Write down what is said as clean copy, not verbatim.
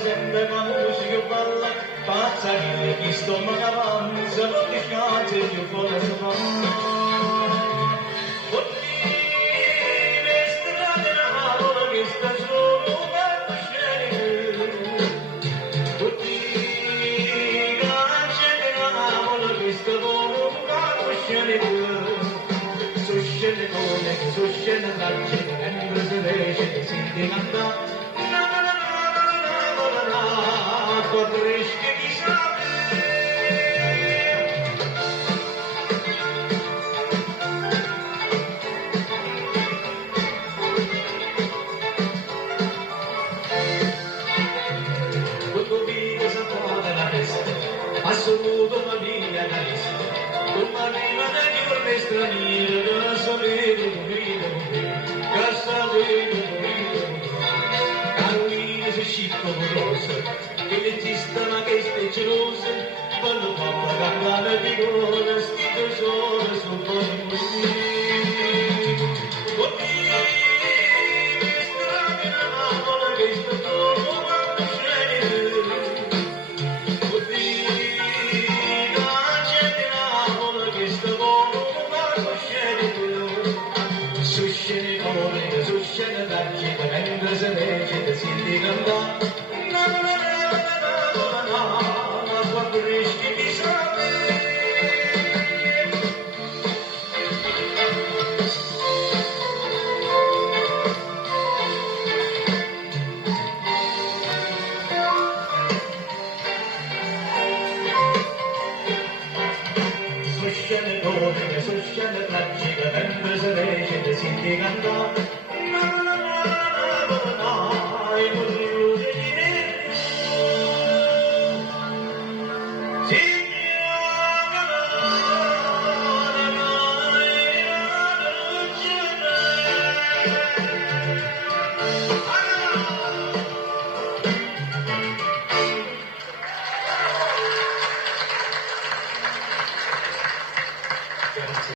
sempre quando si balla, pazza che chi sto magavanza, non ti scazzi più con la sua. Assoluto famiglia carissima, domani non è più le straniere, che sapete che sapete Carolina si scicco curiosa, che le cistano che speciosa, quando papà cantava di cuore, stito sole sul cuore. Suscende tragica, sempre se recite, si canta.